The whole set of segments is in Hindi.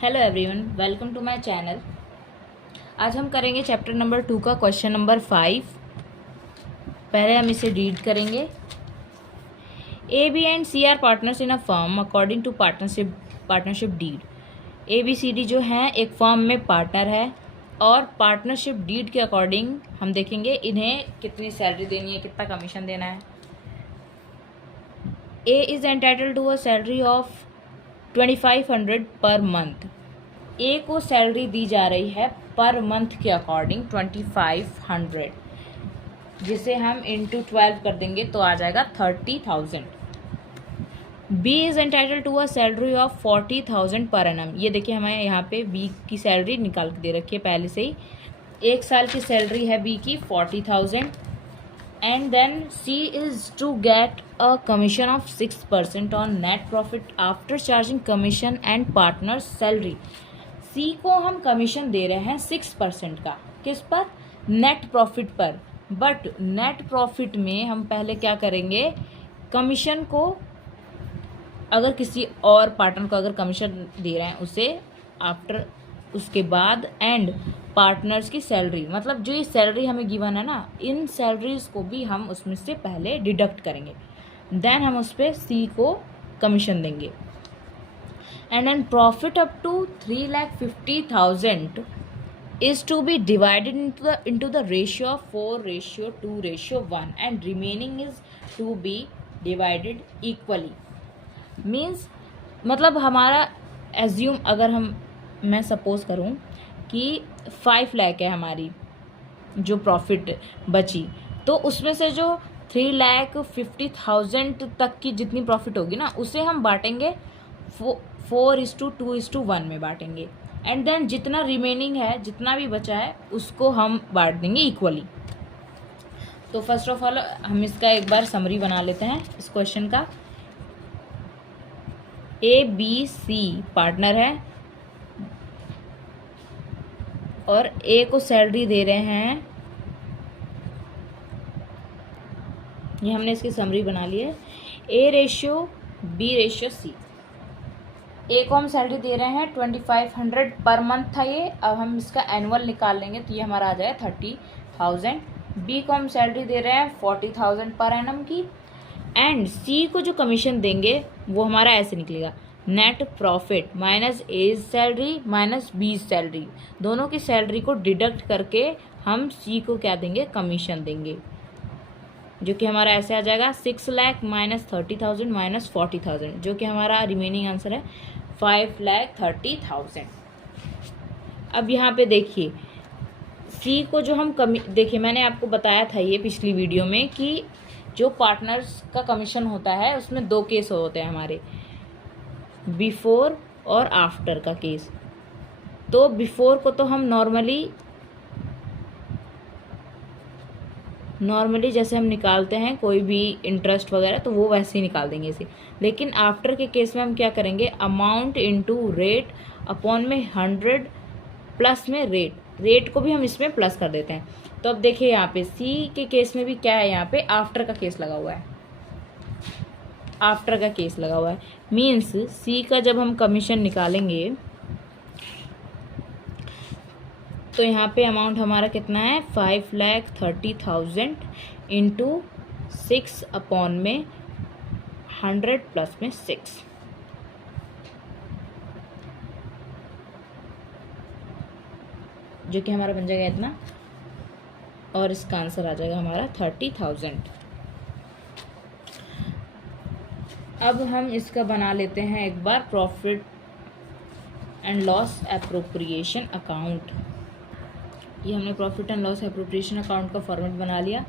Hello everyone, welcome to my channel. आज हम करेंगे चैप्टर नंबर 2 का क्वेश्चन नंबर 5। पहले हम इसे रीड करेंगे। A B and C are partners in a firm according to partnership deed. A B C D जो हैं एक फर्म में पार्टनर है और पार्टनरशिप डीड के अकॉर्डिंग हम देखेंगे इन्हें कितनी सैलरी देनी है, कितना कमीशन देना है। A is entitled to a salary of 2500 per month. ए को सैलरी दी जा रही है पर मंथ के अकॉर्डिंग 2500, जिसे हम इंटू 12 कर देंगे तो आ जाएगा 30,000। B is entitle to a salary of 40,000 per annum. ये देखिए हमें यहाँ पे बी की सैलरी निकाल के दे रखी है पहले से ही। एक साल की सैलरी है बी की 40,000। And then C is to get a commission of 6% on net profit after charging commission and partner salary. C को हम कमीशन दे रहे हैं 6% का, किस पर? नेट प्रॉफिट पर। बट नेट प्रॉफिट में हम पहले क्या करेंगे, कमीशन को अगर किसी और पार्टनर को अगर कमीशन दे रहे हैं उसे आफ्टर, उसके बाद एंड पार्टनर्स की सैलरी, मतलब जो ये सैलरी हमें गिवन है ना, इन सैलरीज को भी हम उसमें से पहले डिडक्ट करेंगे, देन हम उस पर सी को कमीशन देंगे। And then profit up to 3,50,000 is to be divided into the ratio of 4:2:1 and remaining is to be divided equally। Means मतलब हमारा एज्यूम, अगर मैं सपोज करूँ कि 5 लाख है हमारी जो प्रॉफिट बची, तो उसमें से जो 3,50,000 तक की जितनी प्रॉफिट होगी ना, उसे हम बांटेंगे 4:2:1 में बांटेंगे। एंड देन जितना रिमेनिंग है, जितना भी बचा है, उसको हम बांट देंगे इक्वली। तो फर्स्ट ऑफ ऑल हम इसका एक बार समरी बना लेते हैं इस क्वेश्चन का। ए बी सी पार्टनर है और ए को सैलरी दे रहे हैं, ये हमने इसकी समरी बना ली है। A ratio B ratio C. A को हम सैलरी दे रहे हैं 2500 पर मंथ था ये, अब हम इसका एनुअल निकाल लेंगे तो ये हमारा आ जाएगा 30,000। बी को हम सैलरी दे रहे हैं 40,000 पर एनम की। एंड सी को जो कमीशन देंगे वो हमारा ऐसे निकलेगा, नेट प्रॉफिट माइनस ए सैलरी माइनस बी सैलरी, दोनों की सैलरी को डिडक्ट करके हम सी को क्या देंगे, कमीशन देंगे, जो कि हमारा ऐसे आ जाएगा 6 लाख माइनस 30,000 माइनस 40,000, जो कि हमारा रिमेनिंग आंसर है 5,30,000। अब यहाँ पे देखिए सी को जो हम देखिए मैंने आपको बताया था ये पिछली वीडियो में कि जो पार्टनर्स का कमीशन होता है उसमें 2 केस होते हैं हमारे, बिफोर और आफ्टर का केस। तो बिफोर को तो हम नॉर्मली जैसे हम निकालते हैं कोई भी इंटरेस्ट वगैरह, तो वो वैसे ही निकाल देंगे इसे। लेकिन आफ्टर के केस में हम क्या करेंगे, अमाउंट इनटू रेट अपॉन में 100 प्लस में रेट को भी हम इसमें प्लस कर देते हैं। तो अब देखिए यहाँ पे सी के केस में भी क्या है, यहाँ पे आफ्टर का केस लगा हुआ है, आफ्टर का केस लगा हुआ है। मीन्स सी का जब हम कमीशन निकालेंगे तो यहाँ पे अमाउंट हमारा कितना है, 5,30,000 इंटू 6 अपॉन में 100 प्लस में 6, जो कि हमारा बन जाएगा इतना, और इसका आंसर आ जाएगा हमारा 30,000। अब हम इसका बना लेते हैं एक बार profit and loss appropriation account. ये हमने profit and loss appropriation account का फॉर्मेट बना लिया।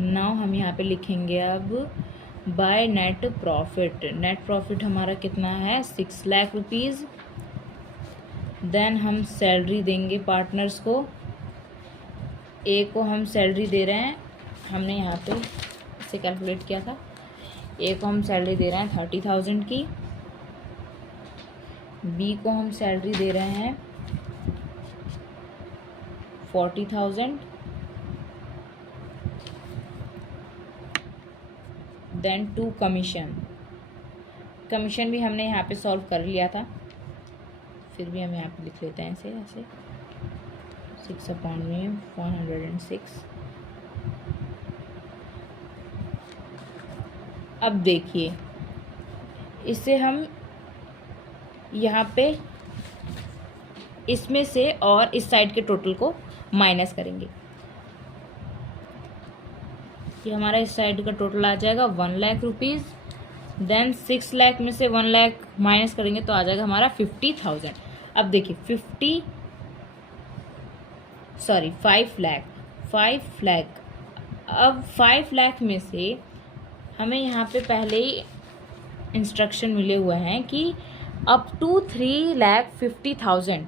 नाउ हम यहाँ पे लिखेंगे अब by net profit. Net profit हमारा कितना है, 6 लाख रुपीज़। देन हम सैलरी देंगे पार्टनर्स को। ए को हम सैलरी दे रहे हैं, हमने यहाँ पे इसे कैलकुलेट किया था, ए को हम सैलरी दे रहे हैं 30,000 की। बी को हम सैलरी दे रहे हैं 40,000। देन टू कमीशन भी हमने यहाँ पे सॉल्व कर लिया था। फिर भी हम यहाँ पे लिख लेते हैं ऐसे 6/106। अब देखिए इसे हम यहाँ पे इसमें से और इस साइड के टोटल को माइनस करेंगे। ये हमारा इस साइड का टोटल आ जाएगा 1 लाख रुपीज़। देन 6 लाख में से 1 लाख माइनस करेंगे तो आ जाएगा हमारा 50,000। अब देखिए 5 लाख। अब 5 लाख में से हमें यहाँ पे पहले ही इंस्ट्रक्शन मिले हुए हैं कि अप टू 3,50,000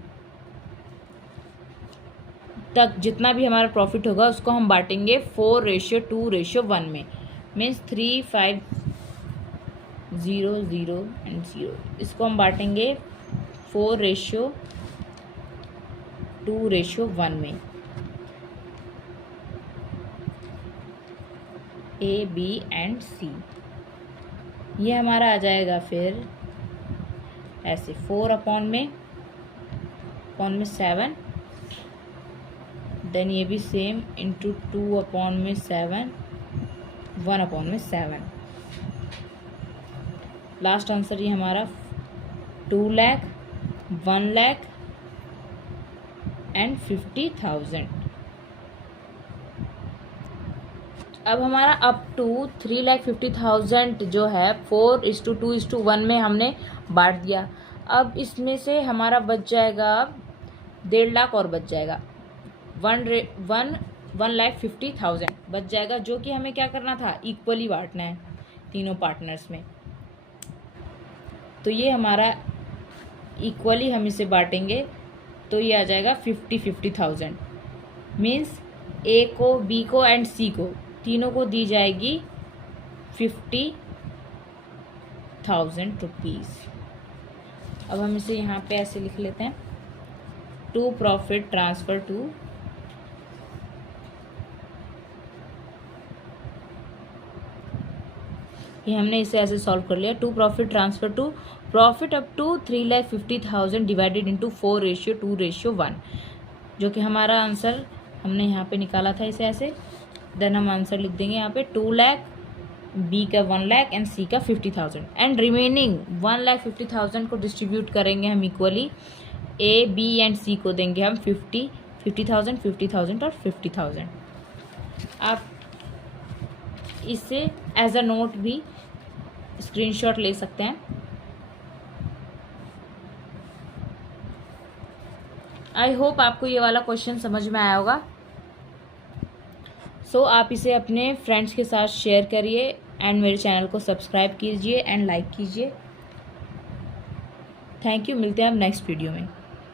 तक जितना भी हमारा प्रॉफिट होगा उसको हम बांटेंगे 4:2:1 में। Means 3, 5, 0, 0 and 0। इसको हम बांटेंगे 4:2:1 में। A, B and C। ये हमारा आ जाएगा फिर ऐसे 4/7। देन ये भी सेम इंटू 2/7, 1/7। लास्ट आंसर ये हमारा 2 लाख, 1 लाख एंड 50,000। अब हमारा अप टू 3,50,000 जो है 4:2:1 में हमने बांट दिया। अब इसमें से हमारा बच जाएगा 1.5 लाख और बच जाएगा 1,50,000 बच जाएगा, जो कि हमें क्या करना था, इक्वली बांटना है तीनों पार्टनर्स में। तो ये हमारा इक्वली हम इसे बांटेंगे तो ये आ जाएगा 50,000। मीन्स ए को, बी को एंड सी को तीनों को दी जाएगी 50,000 रुपीज़। अब हम इसे यहाँ पे ऐसे लिख लेते हैं, टू प्रॉफिट ट्रांसफ़र टू ये हमने इसे ऐसे सॉल्व कर लिया। To profit transfer to profit up to 3,50,000 divided into 4:2:1, जो कि हमारा आंसर हमने यहाँ पे निकाला था इसे ऐसे। देन हम आंसर लिख देंगे यहाँ पे 2 लाख, बी का 1 लाख एंड सी का 50,000। एंड रिमेनिंग 1,50,000 को डिस्ट्रीब्यूट करेंगे हम इक्वली। ए, बी एंड सी को देंगे हम 50,000, 50,000 और 50,000। आप इसे एज अ नोट भी स्क्रीनशॉट ले सकते हैं। आई होप आपको ये वाला क्वेश्चन समझ में आया होगा। सो आप इसे अपने फ्रेंड्स के साथ शेयर करिए एंड मेरे चैनल को सब्सक्राइब कीजिए एंड लाइक कीजिए। Thank you. मिलते हैं अब नेक्स्ट वीडियो में।